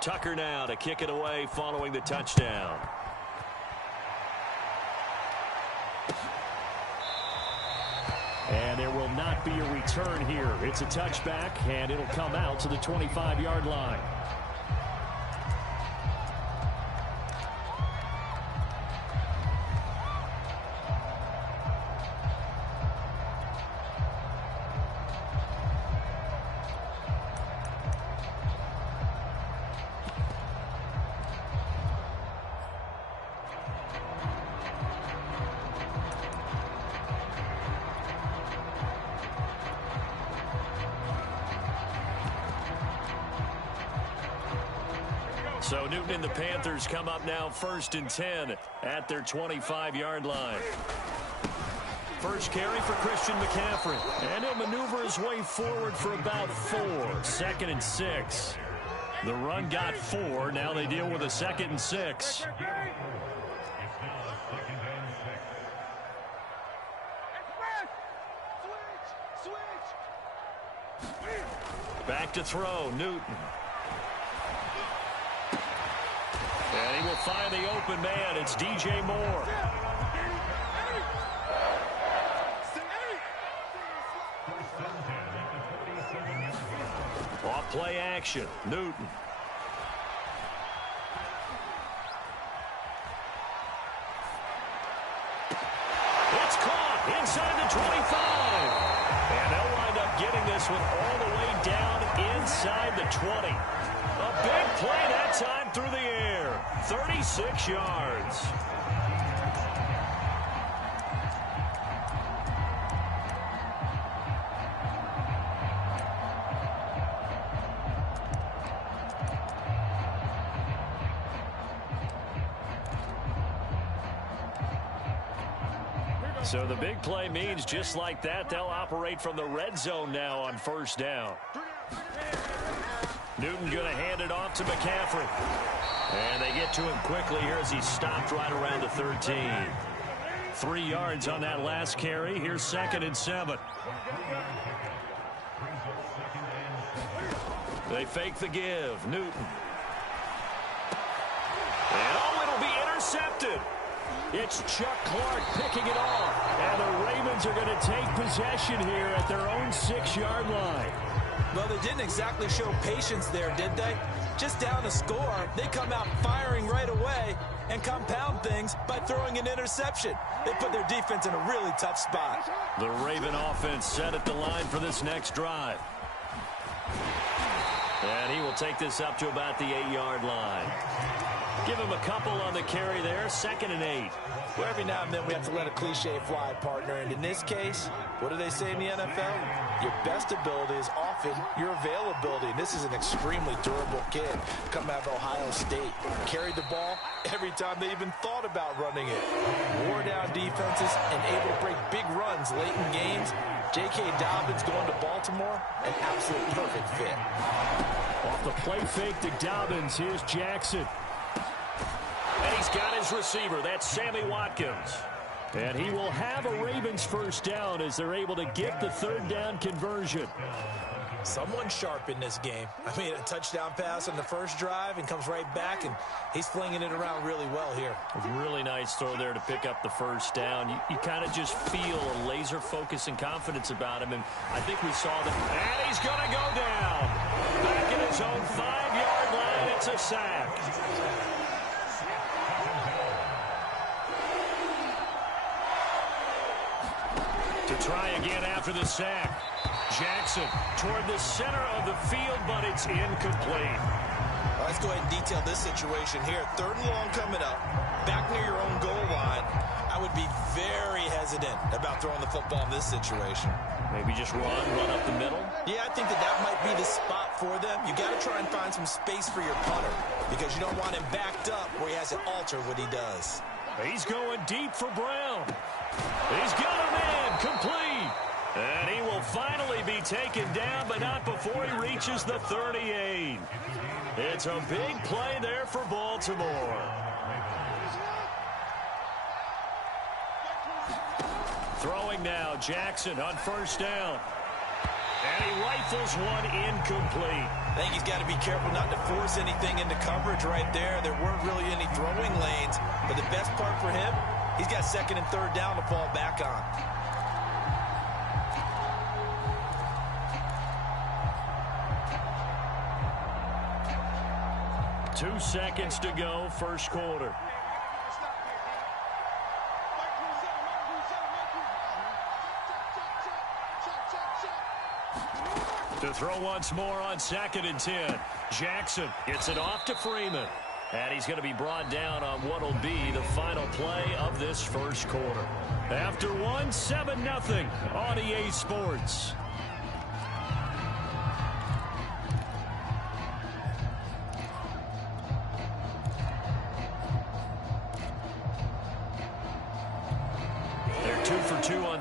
Tucker now to kick it away following the touchdown. And there will not be a return here. It's a touchback, and it'll come out to the 25-yard line. So Newton and the Panthers come up now 1st and 10 at their 25-yard line. First carry for Christian McCaffrey. And he'll maneuver his way forward for about 4. 2nd and 6. The run got 4. Now they deal with a 2nd and 6. Back to throw, Newton. And he will find the open man. It's DJ Moore. Off play action, Newton. It's caught inside the 25. And they'll wind up getting this one all the way down inside the 20. A big play that time through the air. 36 yards. So the big play means just like that, they'll operate from the red zone now on 1st down. Newton going to hand it off to McCaffrey. And they get to him quickly here as he stopped right around the 13. 3 yards on that last carry. Here's 2nd and 7. They fake the give. Newton. And oh, it'll be intercepted. It's Chuck Clark picking it off. And the Ravens are going to take possession here at their own 6-yard line. Well, they didn't exactly show patience there, did they? Just down a score, they come out firing right away and compound things by throwing an interception. They put their defense in a really tough spot. The Raven offense set at the line for this next drive. And he will take this up to about the 8-yard line. Give him a couple on the carry there. 2nd and 8. Well, every now and then we have to let a cliche fly, partner. And in this case, what do they say in the NFL? Your best ability is often your availability. And this is an extremely durable kid coming out of Ohio State. Carried the ball every time they even thought about running it. Wore down defenses and able to break big runs late in games. J.K. Dobbins going to Baltimore, an absolute perfect fit. Off the play fake to Dobbins, here's Jackson. And he's got his receiver. That's Sammy Watkins. And he will have a Ravens 1st down as they're able to get the 3rd down conversion. Someone sharp in this game. I mean, a touchdown pass on the first drive and comes right back, and he's flinging it around really well here. A really nice throw there to pick up the 1st down. You kind of just feel a laser focus and confidence about him, and I think we saw that. And he's going to go down. Back in his own 5-yard line, it's a sack. To try again after the sack. Jackson toward the center of the field, but it's incomplete. Let's go ahead and detail this situation here. 3rd and long coming up. Back near your own goal line. I would be very hesitant about throwing the football in this situation. Maybe just run up the middle? Yeah, I think that might be the spot for them. You got to try and find some space for your punter because you don't want him backed up where he has to alter what he does. He's going deep for Brown. He's got a man complete. And he will finally be taken down, but not before he reaches the 38. It's a big play there for Baltimore. Throwing now, Jackson on 1st down. And he rifles one incomplete. I think he's got to be careful not to force anything into coverage right there. There weren't really any throwing lanes. But the best part for him, he's got second and third down to fall back on. Two seconds to go, first quarter. To throw once more on second and 10. Jackson gets it off to Freeman. And he's going to be brought down on what will be the final play of this first quarter. After one, 7-0 on EA Sports.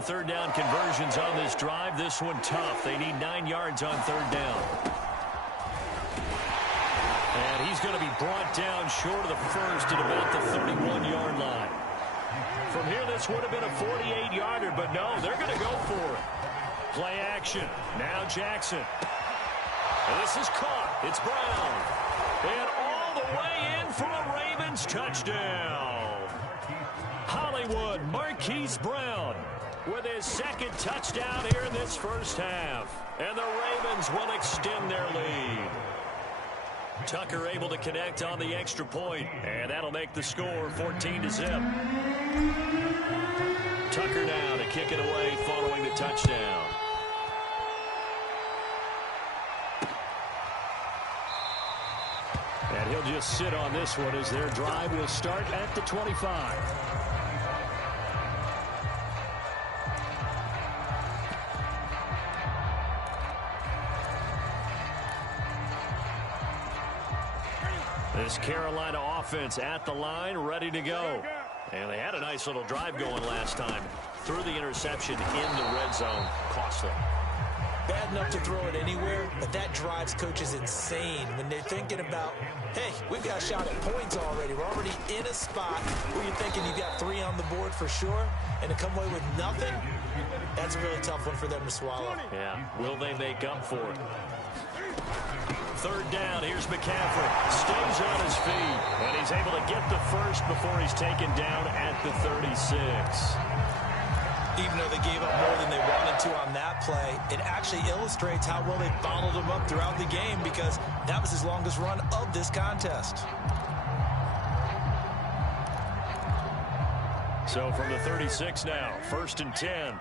Third down conversions on this drive. This one tough. They need 9 yards on third down. And he's going to be brought down short of the first at about the 31-yard line. From here, this would have been a 48-yarder, but no, they're going to go for it. Play action. Now Jackson. And this is caught. It's Brown. And all the way in for a Ravens touchdown. Hollywood Marquise Brown with his second touchdown here in this first half. And the Ravens will extend their lead. Tucker able to connect on the extra point, and that'll make the score 14-0. Tucker now to kick it away following the touchdown. And he'll just sit on this one as their drive will start at the 25. This Carolina offense at the line, ready to go. And they had a nice little drive going last time. Threw the interception in the red zone. Costly. Bad enough to throw it anywhere, but that drives coaches insane when they're thinking about, hey, we've got a shot at points already. We're already in a spot where you're thinking you've got 3 on the board for sure, and to come away with nothing, that's a really tough one for them to swallow. Yeah, will they make up for it? Third down, here's McCaffrey. Stays on his feet, and he's able to get the first before he's taken down at the 36. Even though they gave up more than they wanted to on that play, it actually illustrates how well they bottled him up throughout the game because that was his longest run of this contest. So from the 36 now, first and 10.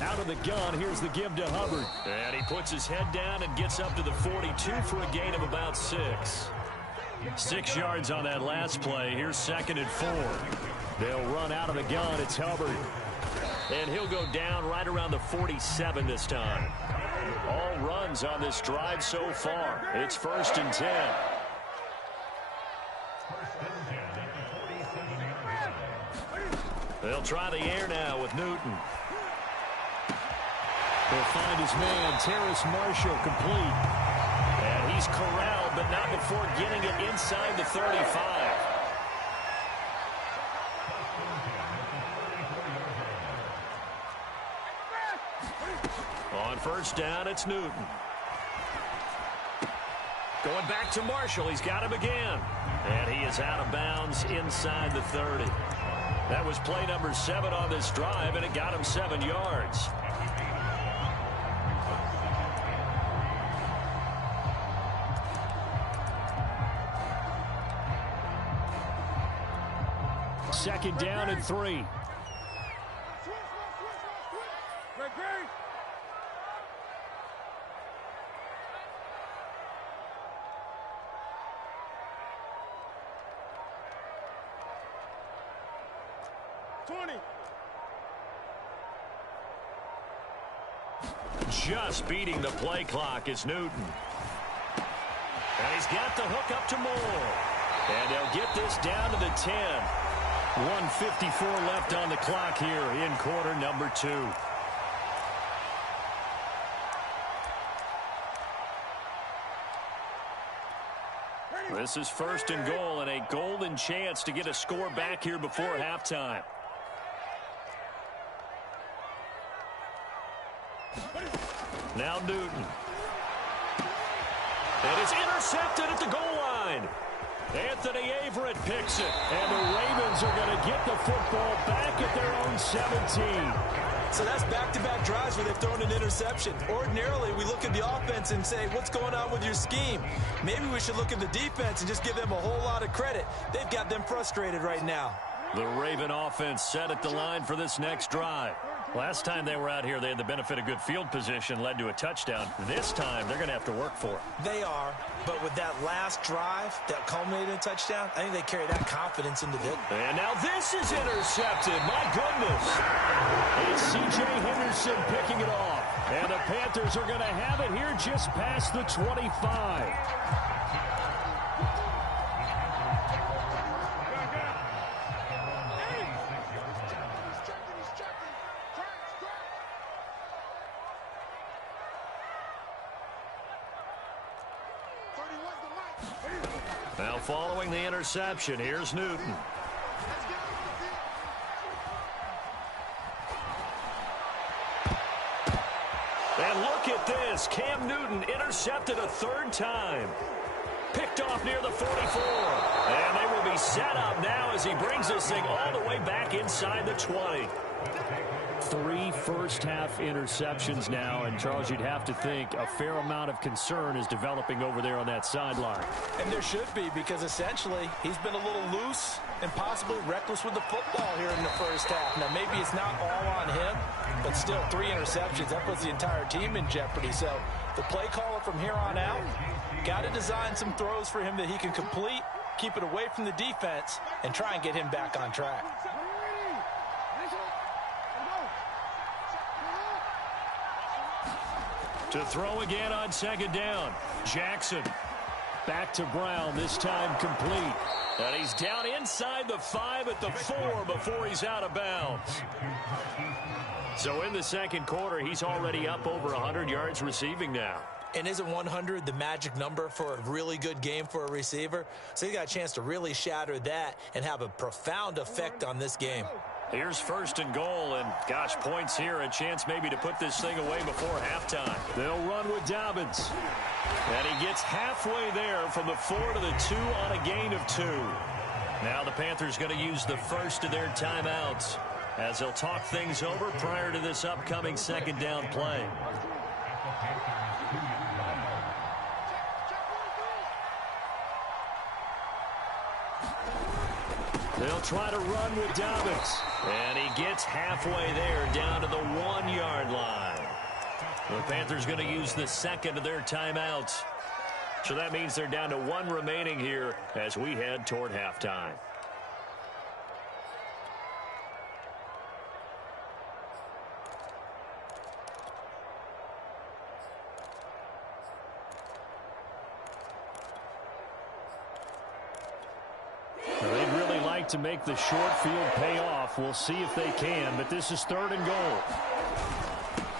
Out of the gun, here's the give to Hubbard. And he puts his head down and gets up to the 42 for a gain of about 6. 6 yards on that last play. Here's second and 4. They'll run out of the gun. It's Hubbard. And he'll go down right around the 47 this time. All runs on this drive so far. It's first and 10. They'll try the air now with Newton. He'll find his man, Terrace Marshall, complete. And he's corralled, but not before getting it inside the 35. On first down, it's Newton. Going back to Marshall. He's got him again. And he is out of bounds inside the 30. That was play number 7 on this drive, and it got him 7 yards. Second down and 3. Just beating the play clock is Newton. And he's got the hook up to Moore. And they'll get this down to the 10. 1:54 left on the clock here in quarter number 2. This is first and goal and a golden chance to get a score back here before halftime. Now Newton. And it's intercepted at the goal line. Anthony Averett picks it. And the Ravens are going to get the football back at their own 17. So that's back-to-back drives where they've thrown an interception. Ordinarily, we look at the offense and say, what's going on with your scheme? Maybe we should look at the defense and just give them a whole lot of credit. They've got them frustrated right now. The Raven offense set at the line for this next drive. Last time they were out here, they had the benefit of good field position, led to a touchdown. This time, they're going to have to work for it. They are, but with that last drive that culminated in a touchdown, I think they carry that confidence into this. And now this is intercepted. My goodness. It's C.J. Henderson picking it off. And the Panthers are going to have it here just past the 25. Now following the interception, here's Newton. And look at this. Cam Newton intercepted a third time. Picked off near the 44. And they will be set up now as he brings this thing all the way back inside the 20. 3 first-half interceptions now, and Charles, you'd have to think a fair amount of concern is developing over there on that sideline. And there should be, because essentially he's been a little loose and possibly reckless with the football here in the first half. Now, maybe it's not all on him, but still 3 interceptions. That puts the entire team in jeopardy. So the play caller from here on out got to design some throws for him that he can complete, keep it away from the defense, and try and get him back on track. To throw again on second down. Jackson back to Brown, this time complete. And he's down inside the 5 at the 4 before he's out of bounds. So in the second quarter, he's already up over 100 yards receiving now. And isn't 100 the magic number for a really good game for a receiver? So he got a chance to really shatter that and have a profound effect on this game. Here's first and goal, and gosh, points here, a chance maybe to put this thing away before halftime. They'll run with Dobbins. And he gets halfway there from the 4 to the 2 on a gain of 2. Now the Panthers going to use the first of their timeouts as they'll talk things over prior to this upcoming second down play. They'll try to run with Dobbins. And he gets halfway there down to the 1-yard line. The Panthers going to use the second of their timeouts. So that means they're down to 1 remaining here as we head toward halftime. To make the short field pay off. We'll see if they can, but this is 3rd and goal.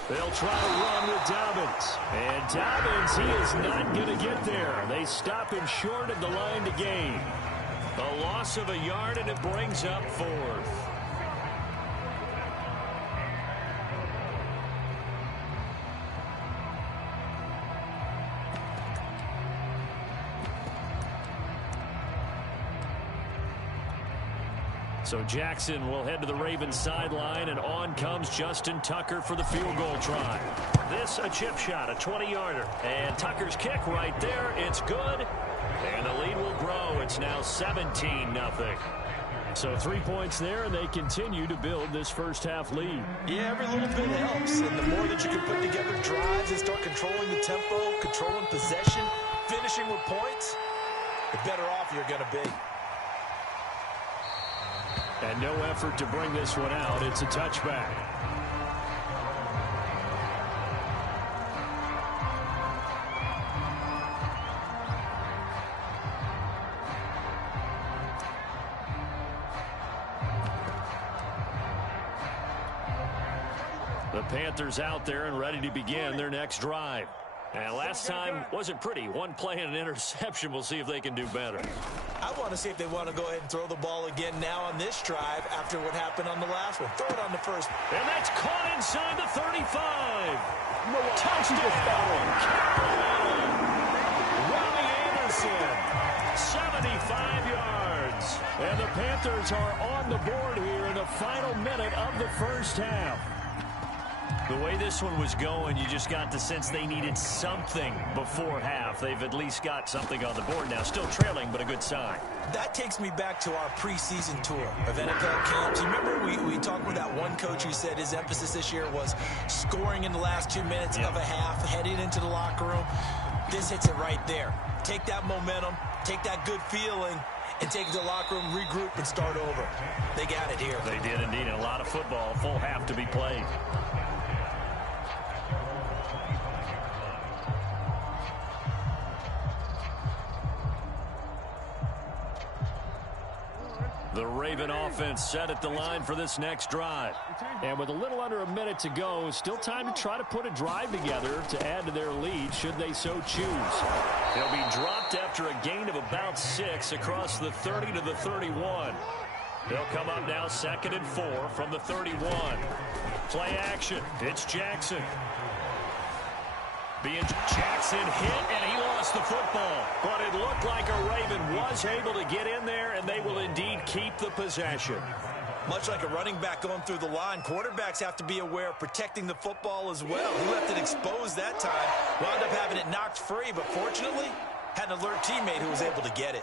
They'll try to run with Dobbins. And Dobbins, he is not going to get there. They stop him short of the line to gain. A loss of a yard, and it brings up 4th. So Jackson will head to the Ravens sideline, and on comes Justin Tucker for the field goal try. This a chip shot, a 20-yarder. And Tucker's kick right there. It's good. And the lead will grow. It's now 17-0. So 3 points there, and they continue to build this first-half lead. Yeah, every little bit helps. And the more that you can put together drives and start controlling the tempo, controlling possession, finishing with points, the better off you're going to be. And no effort to bring this one out. It's a touchback. The Panthers out there and ready to begin their next drive. And last time wasn't pretty. One play and an interception. We'll see if they can do better. I want to see if they want to go ahead and throw the ball again now on this drive after what happened on the last one. Throw it on the first. And that's caught inside the 35. Touchdown, Robbie Anderson, 75 yards. And the Panthers are on the board here in the final minute of the first half. The way this one was going, you just got the sense they needed something before half. They've at least got something on the board now. Still trailing, but a good sign. That takes me back to our preseason tour of NFL camps. You remember we talked with that one coach who said his emphasis this year was scoring in the last 2 minutes of a half, heading into the locker room. This hits it right there. Take that momentum, take that good feeling, and take it to the locker room, regroup, and start over. They got it here. They did indeed. A lot of football, full half to be played. The Raven offense set at the line for this next drive. And with a little under a minute to go, still time to try to put a drive together to add to their lead should they so choose. They'll be dropped after a gain of about 6 across the 30 to the 31. They'll come up now 2nd and 4 from the 31. Play action. It's Jackson. Jackson hit, and he lost the football. But it looked like a Raven was able to get in there, and they will indeed keep the possession. Much like a running back going through the line, quarterbacks have to be aware of protecting the football as well. He left it exposed that time, wound up having it knocked free, but fortunately, had an alert teammate who was able to get it.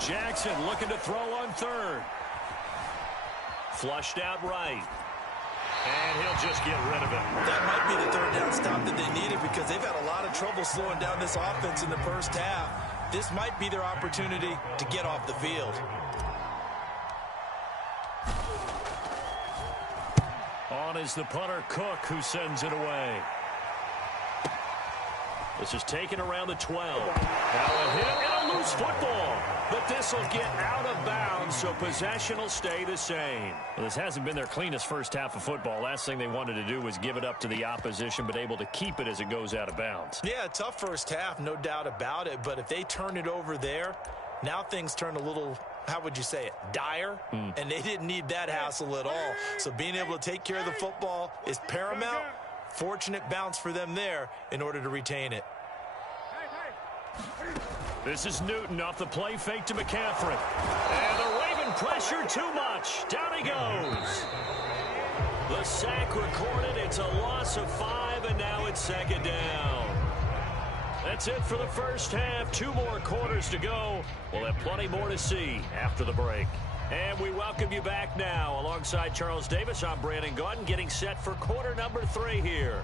Jackson looking to throw on 3rd. Flushed out right. And he'll just get rid of it. That might be the 3rd down stop that they needed because they've had a lot of trouble slowing down this offense in the first half. This might be their opportunity to get off the field. On is the punter, Cook, who sends it away. This is taken around the 12. Now a hit and a loose football. But this will get out of bounds, so possession will stay the same. Well, this hasn't been their cleanest first half of football. Last thing they wanted to do was give it up to the opposition, but able to keep it as it goes out of bounds. Yeah, tough first half, no doubt about it. But if they turn it over there, now things turn a little, how would you say it, dire? And they didn't need that hassle at all. So being able to take care of the football is paramount. Fortunate bounce for them there in order to retain it. This is Newton off the play fake to McCaffrey. And the Raven pressure too much. Down he goes. The sack recorded. It's a loss of 5, and now it's 2nd down. That's it for the first half. 2 more quarters to go. We'll have plenty more to see after the break. And we welcome you back now. Alongside Charles Davis, I'm Brandon Gaudin, getting set for quarter number 3 here.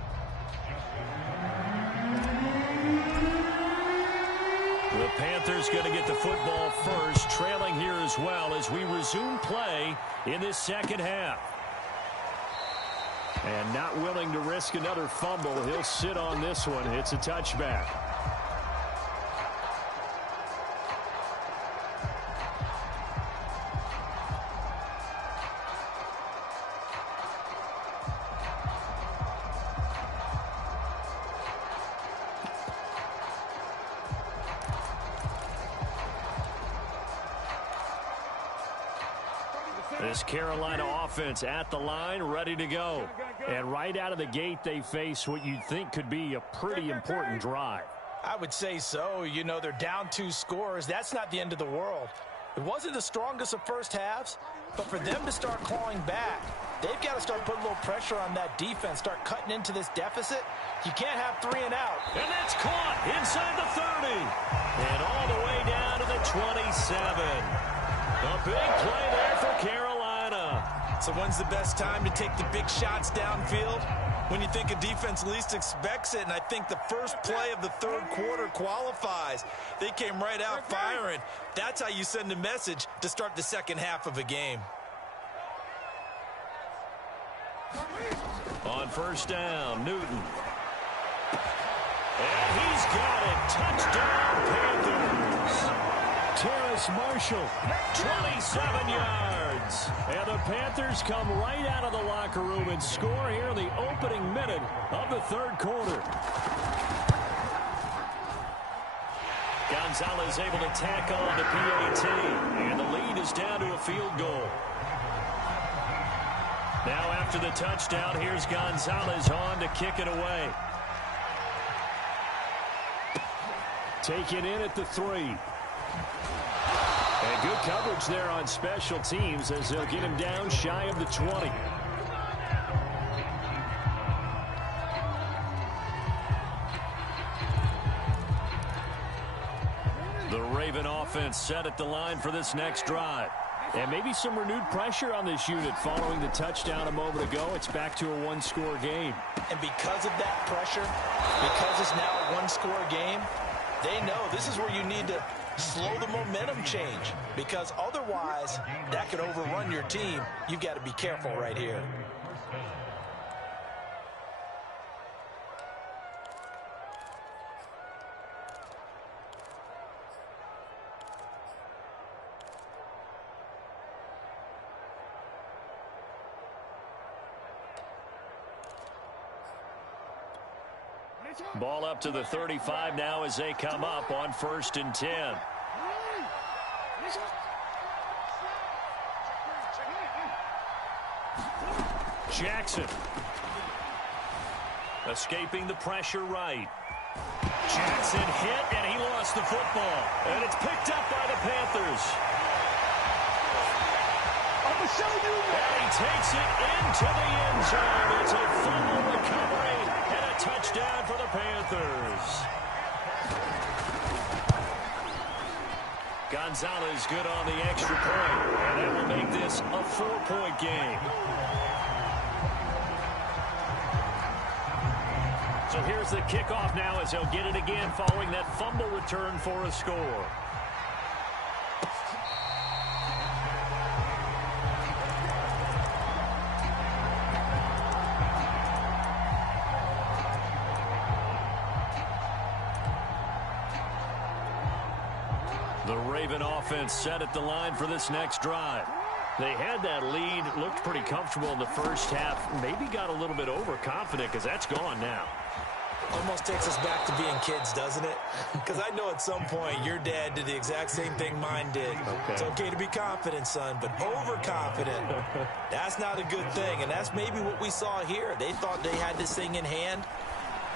The Panthers going to get the football first, trailing here as well as we resume play in this second half. And not willing to risk another fumble, he'll sit on this one. It's a touchback. This Carolina offense at the line, ready to go. And right out of the gate, they face what you'd think could be a pretty important drive. I would say so. You know, they're down 2 scores. That's not the end of the world. It wasn't the strongest of first halves, but for them to start clawing back, they've got to start putting a little pressure on that defense, start cutting into this deficit. You can't have 3 and out. And that's caught inside the 30. And all the way down to the 27. A big play there for Carolina. So when's the best time to take the big shots downfield? When you think a defense least expects it, and I think the first play of the 3rd quarter qualifies. They came right out firing. That's how you send a message to start the second half of a game. On first down, Newton. And he's got it. Touchdown, Panthers. Terrace Marshall, 27 yards. And the Panthers come right out of the locker room and score here in the opening minute of the third quarter. Gonzalez able to tack on the PAT, and the lead is down to a field goal. Now after the touchdown, here's Gonzalez on to kick it away. Taken in at the 3. And good coverage there on special teams as they'll get him down shy of the 20. The Raven offense set at the line for this next drive. And maybe some renewed pressure on this unit following the touchdown a moment ago. It's back to a one-score game. And because of that pressure, because it's now a one-score game, they know this is where you need to slow the momentum change, because otherwise that could overrun your team. You've got to be careful right here. Ball up to the 35 now as they come up on 1st and 10. Jackson. Escaping the pressure right. Jackson hit, and he lost the football. And it's picked up by the Panthers. And he takes it into the end zone. It's a fumble recovery and a touchdown for the Panthers. Gonzalez good on the extra point, and that will make this a 4-point game. So here's the kickoff now as they'll get it again following that fumble return for a score. The Raven offense set at the line for this next drive. They had that lead, looked pretty comfortable in the first half, maybe got a little bit overconfident because that's gone now. Almost takes us back to being kids, doesn't it? Because I know at some point your dad did the exact same thing mine did. Okay. It's okay to be confident, son, but overconfident, that's not a good thing. And that's maybe what we saw here. They thought they had this thing in hand,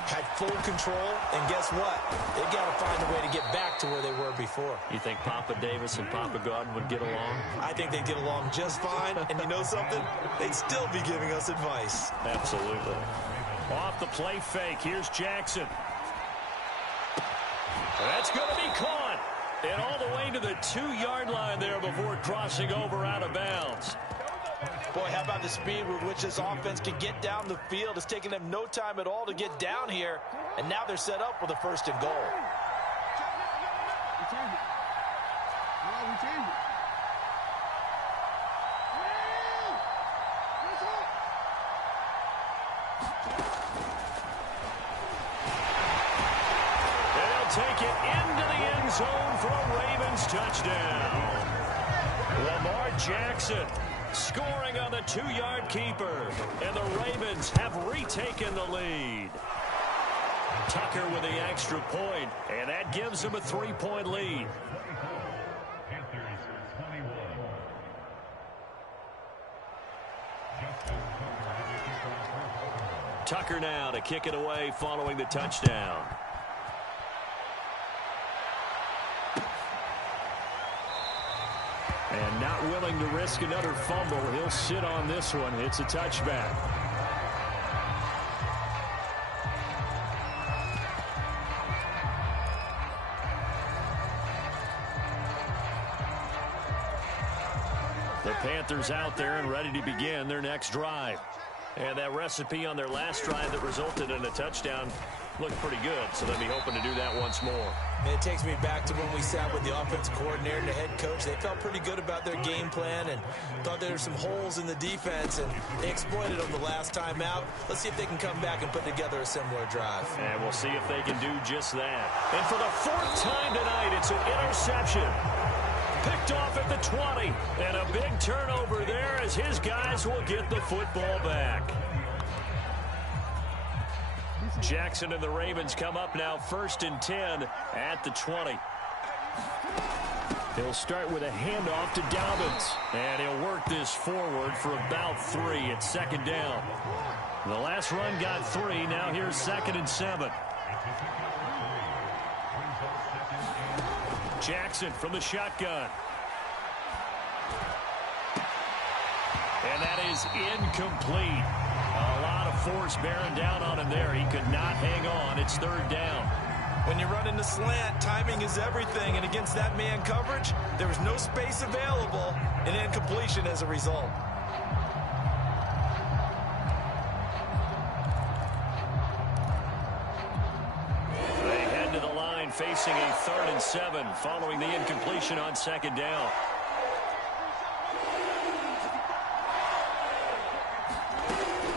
had full control, and guess what? They got to find a way to get back to where they were before. You think Papa Davis and Papa Godwin would get along? I think they get along just fine, and you know something? They'd still be giving us advice. Absolutely. Off the play fake, here's Jackson. That's going to be caught. And all the way to the 2-yard line there before crossing over out of bounds. Boy, how about the speed with which this offense can get down the field? It's taken them no time at all to get down here, and now they're set up with a 1st and goal. They'll take it into the end zone for a Ravens touchdown. Lamar Jackson scoring on the 2-yard keeper, and the Ravens have retaken the lead. Tucker with the extra point, and that gives them a 3-point lead. Tucker now to kick it away following the touchdown. And not willing to risk another fumble. He'll sit on this one. It's a touchback. The Panthers out there and ready to begin their next drive. And that recipe on their last drive that resulted in a touchdown looked pretty good, so they'll be hoping to do that once more. And it takes me back to when we sat with the offensive coordinator and the head coach. They felt pretty good about their game plan and thought there were some holes in the defense, and they exploited them the last time out. Let's see if they can come back and put together a similar drive. And we'll see if they can do just that. And for the 4th time tonight, it's an interception. Picked off at the 20. And a big turnover there as his guys will get the football back. Jackson and the Ravens come up now 1st and 10 at the 20. He'll start with a handoff to Dobbins. And he'll work this forward for about 3 at 2nd down. The last run got 3. Now here's 2nd and 7. Jackson from the shotgun. And that is incomplete. A lot of force bearing down on him there. He could not hang on. It's 3rd down. When you run in the slant, timing is everything. And against that man coverage, there was no space available. And incompletion as a result. They head to the line facing a 3rd and 7 following the incompletion on 2nd down.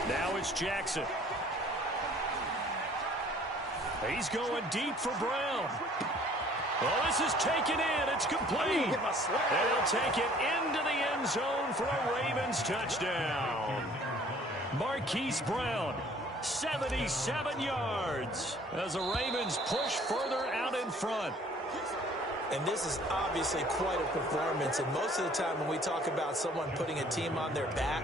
Now it's Jackson. He's going deep for Brown. Oh, this is taken in. It's complete. And he'll take it into the end zone for a Ravens touchdown. Marquise Brown, 77 yards as the Ravens push further out in front. And this is obviously quite a performance. And most of the time when we talk about someone putting a team on their back,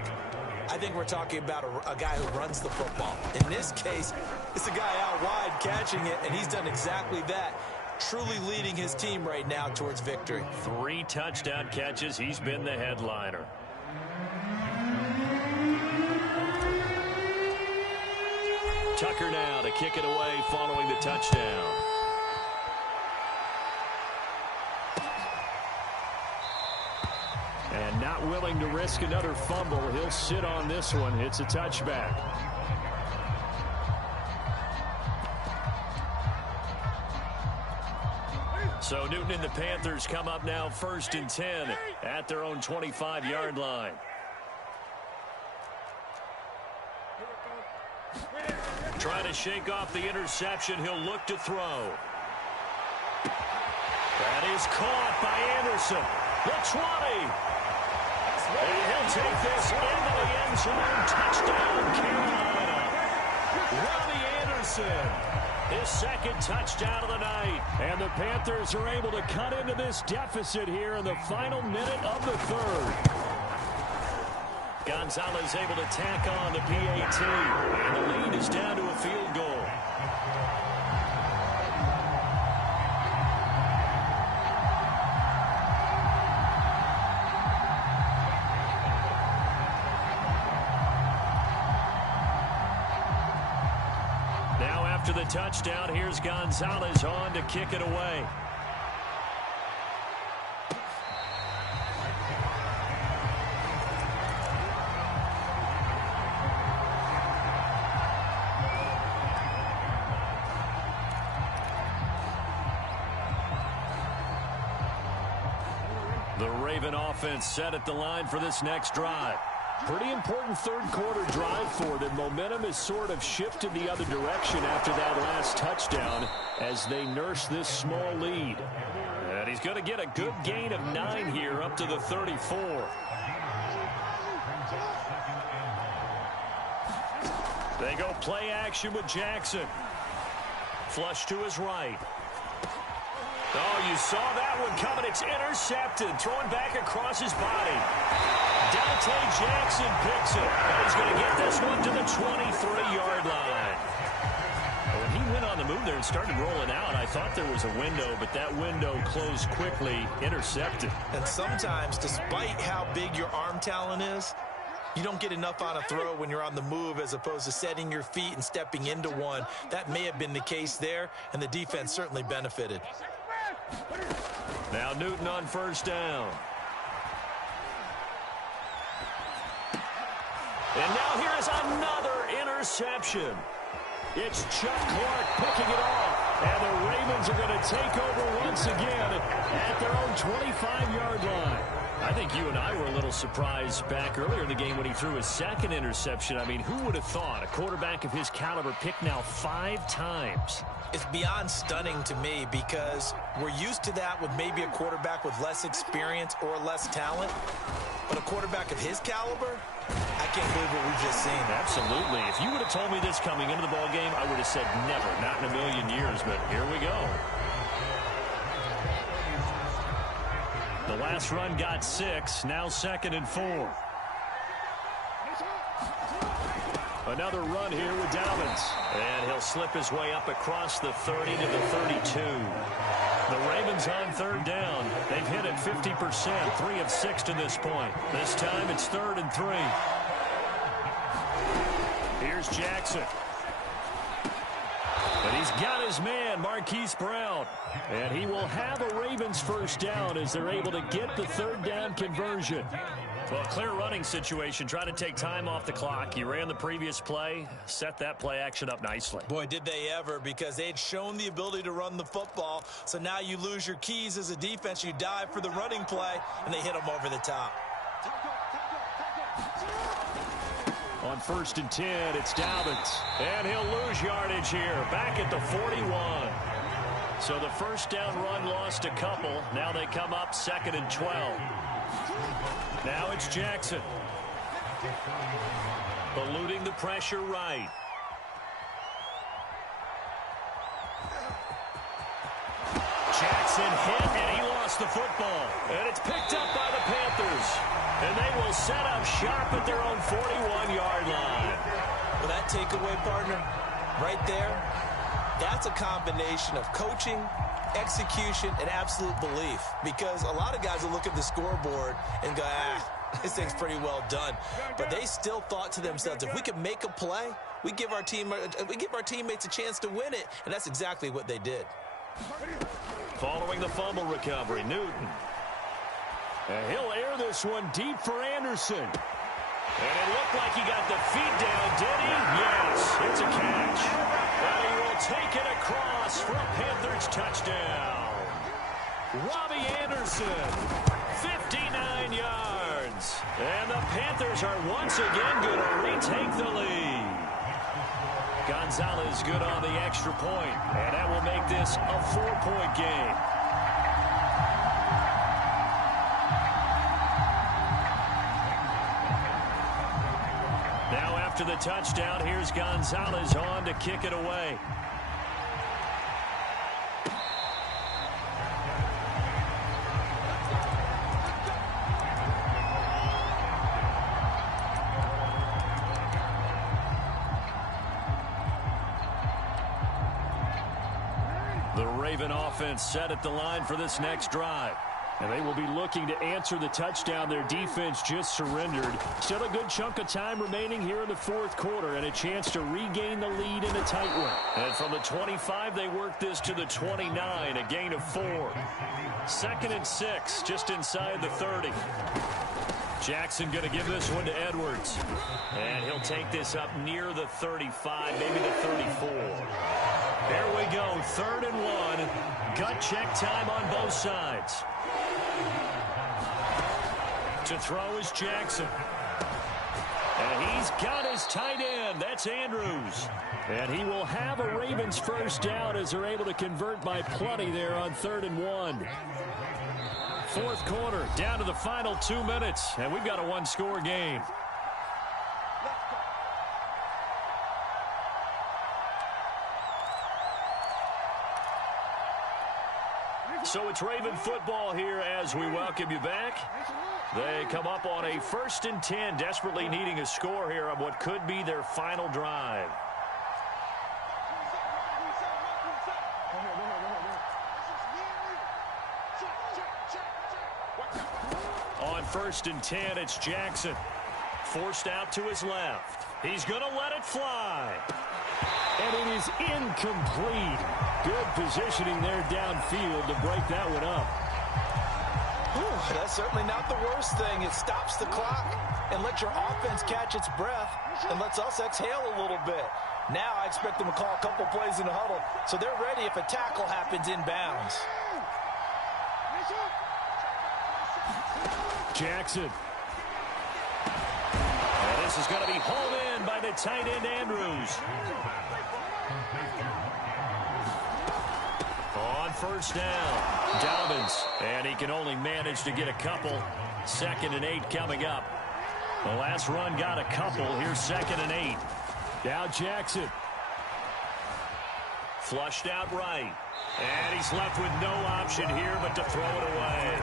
I think we're talking about a guy who runs the football. In this case, it's a guy out wide catching it, and he's done exactly that, truly leading his team right now towards victory. 3 touchdown catches. He's been the headliner. Tucker now to kick it away following the touchdown. And not willing to risk another fumble. He'll sit on this one. It's a touchback. So Newton and the Panthers come up now 1st and 10 at their own 25-yard line. Trying to shake off the interception. He'll look to throw. That is caught by Anderson. The 20. And he'll take this into the end zone. Touchdown, Carolina. Robbie Anderson, his 2nd touchdown of the night. And the Panthers are able to cut into this deficit here in the final minute of the 3rd. Gonzalez able to tack on the PAT. And the lead is down to a field goal. After the touchdown, here's Gonzalez on to kick it away. The Raven offense set at the line for this next drive. Pretty important 3rd quarter drive for them. Momentum has sort of shifted the other direction after that last touchdown as they nurse this small lead. And he's going to get a good gain of 9 here up to the 34. They go play action with Jackson. Flush to his right. Oh, you saw that one coming. It's intercepted. Throwing back across his body. Dante Jackson picks it. And he's going to get this one to the 23-yard line. When he went on the move there and started rolling out, I thought there was a window, but that window closed quickly, intercepted. And sometimes, despite how big your arm talent is, you don't get enough on a throw when you're on the move as opposed to setting your feet and stepping into one. That may have been the case there, and the defense certainly benefited. Now Newton on 1st down. And now here's another interception. It's Chuck Clark picking it off. And the Ravens are going to take over once again at their own 25-yard line. I think you and I were a little surprised back earlier in the game when he threw his second interception. I mean, who would have thought a quarterback of his caliber picked now 5 times? It's beyond stunning to me because we're used to that with maybe a quarterback with less experience or less talent. But a quarterback of his caliber, I can't believe what we've just seen. Absolutely. If you would have told me this coming into the ball game, I would have said never, not in a million years. But here we go. The last run got 6, now 2nd and 4. Another run here with Dobbins. And he'll slip his way up across the 30 to the 32. The Ravens on 3rd down. They've hit it 50%, 3 of 6 to this point. This time it's 3rd and 3. Here's Jackson. But he's got his man, Marquise Brown. And he will have a Ravens first down as they're able to get the 3rd down conversion. Well, clear running situation, trying to take time off the clock. He ran the previous play, set that play action up nicely. Boy, did they ever, because they had shown the ability to run the football. So now you lose your keys as a defense. You dive for the running play, and they hit them over the top. On 1st and 10, it's Dobbins. And he'll lose yardage here, back at the 41. So the first down run lost a couple. Now they come up 2nd and 12. Now it's Jackson. Eluding the pressure right. Jackson hit, and he lost the football. And it's picked up by the Panthers. And they will set up shop at their own 41-yard line. Well, that takeaway, partner, right there, that's a combination of coaching, execution, and absolute belief. Because a lot of guys will look at the scoreboard and go, this thing's pretty well done. But they still thought to themselves, if we can make a play, we give our teammates a chance to win it. And that's exactly what they did. Following the fumble recovery, Newton. And he'll air this one deep for Anderson. And it looked like he got the feet down, did he? Yes, it's a catch. And he will take it across for a Panthers touchdown. Robbie Anderson, 59 yards. And the Panthers are once again going to retake the lead. Gonzalez good on the extra point, and that will make this a 4-point game. Now after the touchdown, here's Gonzalez on to kick it away. The Raven offense set at the line for this next drive. And they will be looking to answer the touchdown their defense just surrendered. Still a good chunk of time remaining here in the 4th quarter and a chance to regain the lead in a tight one. And from the 25, they work this to the 29, a gain of 4. 2nd and 6, just inside the 30. Jackson going to give this one to Edwards. And he'll take this up near the 35, maybe the 34. There we go, 3rd and 1. Gut check time on both sides. To throw is Jackson. And he's got his tight end. That's Andrews. And he will have a Ravens first down as they're able to convert by plenty there on 3rd and 1. 4th quarter, down to the final 2 minutes. And we've got a 1-score game. So it's Raven football here as we welcome you back. They come up on a 1st and 10, desperately needing a score here on what could be their final drive. On 1st and 10, it's Jackson. Forced out to his left. He's going to let it fly. And it is incomplete. Good positioning there downfield to break that one up. Whew, that's certainly not the worst thing. It stops the clock and lets your offense catch its breath and lets us exhale a little bit. Now I expect them to call a couple plays in the huddle so they're ready if a tackle happens inbounds. Jackson. And this is going to be hauled in by the tight end, Andrews. On first down, Dobbins. And he can only manage to get a couple. 2nd and 8 coming up. The last run got a couple. Here's 2nd and 8. Now Jackson. Flushed out right. And he's left with no option here but to throw it away.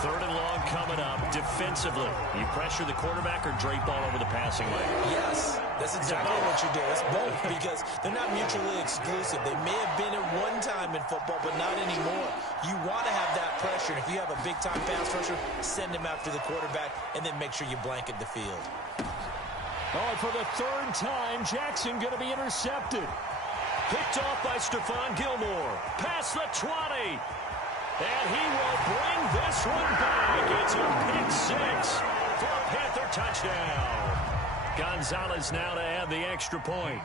3rd and long coming up. Defensively, you pressure the quarterback or drape all over the passing lane? Yes, that's exactly what you do. It's both because they're not mutually exclusive. They may have been at one time in football, but not anymore. You want to have that pressure. And if you have a big-time pass rusher, send him after the quarterback and then make sure you blanket the field. Oh, for the 3rd time, Jackson going to be intercepted. Picked off by Stephon Gilmore. Past the 20. And he will bring this one back. It's a pick 6 for a Panther touchdown. Gonzalez now to add the extra point.